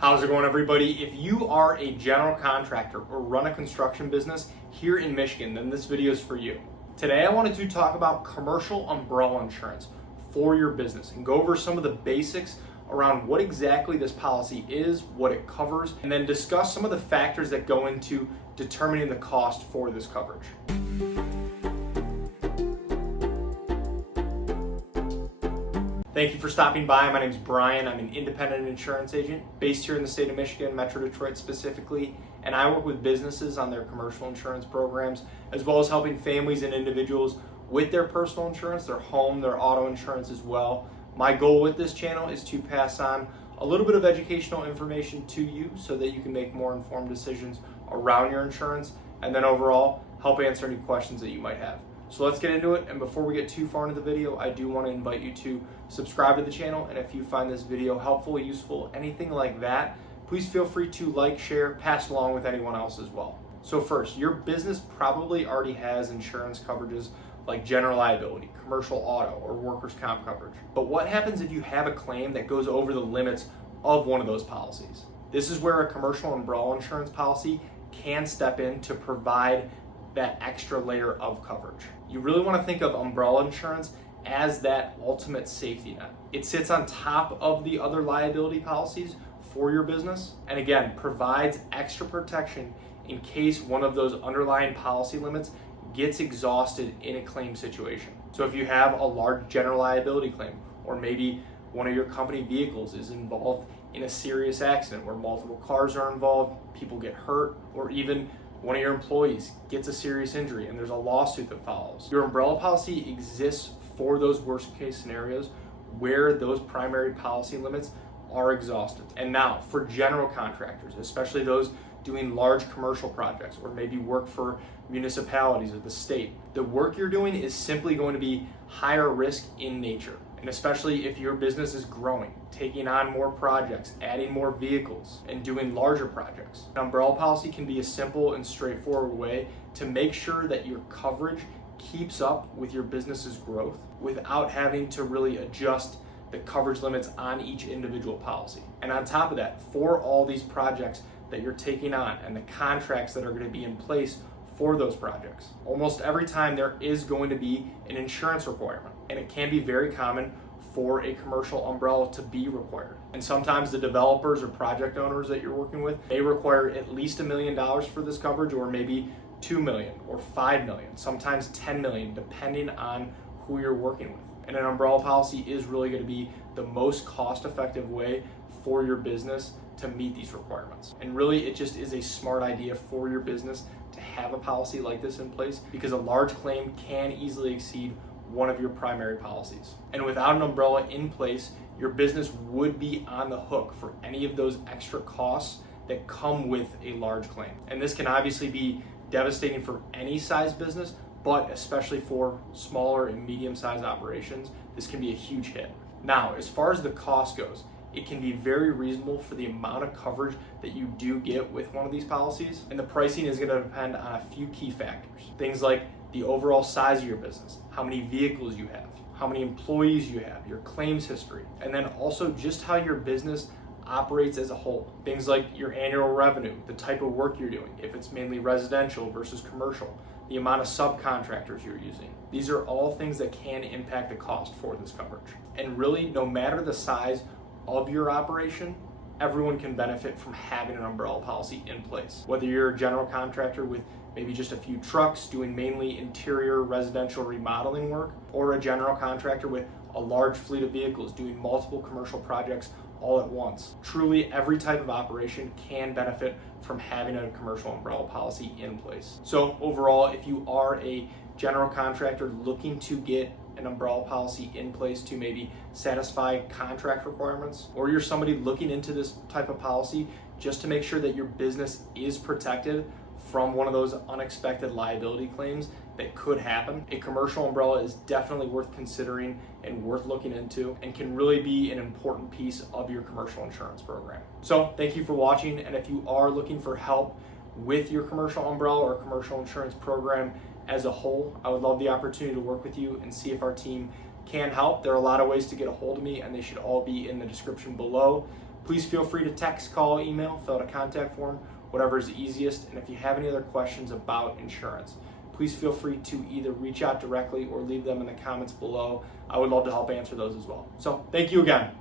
How's it going, everybody? If you are a general contractor or run a construction business here in Michigan, then this video is for you. Today, I wanted to talk about commercial umbrella insurance for your business and go over some of the basics around what exactly this policy is, what it covers, and then discuss some of the factors that go into determining the cost for this coverage. Thank you for stopping by. My name is Brian. I'm an independent insurance agent based here in the state of Michigan, Metro Detroit specifically, and I work with businesses on their commercial insurance programs, as well as helping families and individuals with their personal insurance, their home, their auto insurance as well. My goal with this channel is to pass on a little bit of educational information to you so that you can make more informed decisions around your insurance, and then overall help answer any questions that you might have. So let's get into it, and before we get too far into the video, I do want to invite you to subscribe to the channel, and if you find this video helpful, useful, anything like that, please feel free to like, share, pass along with anyone else as well. So first, your business probably already has insurance coverages like general liability, commercial auto, or workers' comp coverage. But what happens if you have a claim that goes over the limits of one of those policies? This is where a commercial umbrella insurance policy can step in to provide that extra layer of coverage. You really want to think of umbrella insurance as that ultimate safety net. It sits on top of the other liability policies for your business, and again, provides extra protection in case one of those underlying policy limits gets exhausted in a claim situation. So if you have a large general liability claim, or maybe one of your company vehicles is involved in a serious accident where multiple cars are involved, people get hurt, or even one of your employees gets a serious injury and there's a lawsuit that follows. Your umbrella policy exists for those worst case scenarios where those primary policy limits are exhausted. And now for general contractors, especially those doing large commercial projects or maybe work for municipalities or the state, the work you're doing is simply going to be higher risk in nature. And especially if your business is growing, taking on more projects, adding more vehicles, and doing larger projects. An umbrella policy can be a simple and straightforward way to make sure that your coverage keeps up with your business's growth without having to really adjust the coverage limits on each individual policy. And on top of that, for all these projects that you're taking on and the contracts that are going to be in place for those projects, almost every time there is going to be an insurance requirement, and it can be very common for a commercial umbrella to be required. And sometimes the developers or project owners that you're working with may require at least $1 million for this coverage, or maybe $2 million or $5 million, sometimes $10 million, depending on who you're working with. And an umbrella policy is really going to be the most cost-effective way for your business to meet these requirements. And really, it just is a smart idea for your business to have a policy like this in place, because a large claim can easily exceed one of your primary policies. And without an umbrella in place, your business would be on the hook for any of those extra costs that come with a large claim. And this can obviously be devastating for any size business, but especially for smaller and medium-sized operations, this can be a huge hit. Now, as far as the cost goes, it can be very reasonable for the amount of coverage that you do get with one of these policies, and the pricing is going to depend on a few key factors. Things like the overall size of your business, how many vehicles you have, how many employees you have, your claims history, and then also just how your business operates as a whole. Things like your annual revenue, the type of work you're doing, if it's mainly residential versus commercial, the amount of subcontractors you're using. These are all things that can impact the cost for this coverage. And really, no matter the size of your operation, everyone can benefit from having an umbrella policy in place. Whether you're a general contractor with maybe just a few trucks doing mainly interior residential remodeling work, or a general contractor with a large fleet of vehicles doing multiple commercial projects all at once. Truly, every type of operation can benefit from having a commercial umbrella policy in place. So overall, if you are a general contractor looking to get an umbrella policy in place to maybe satisfy contract requirements, or you're somebody looking into this type of policy just to make sure that your business is protected from one of those unexpected liability claims that could happen, a commercial umbrella is definitely worth considering and worth looking into, and can really be an important piece of your commercial insurance program. So thank you for watching, and if you are looking for help with your commercial umbrella or commercial insurance program as a whole, I would love the opportunity to work with you and see if our team can help. There are a lot of ways to get a hold of me, and they should all be in the description below. Please feel free to text, call, email, fill out a contact form, whatever is easiest. And if you have any other questions about insurance, please feel free to either reach out directly or leave them in the comments below. I would love to help answer those as well. So thank you again.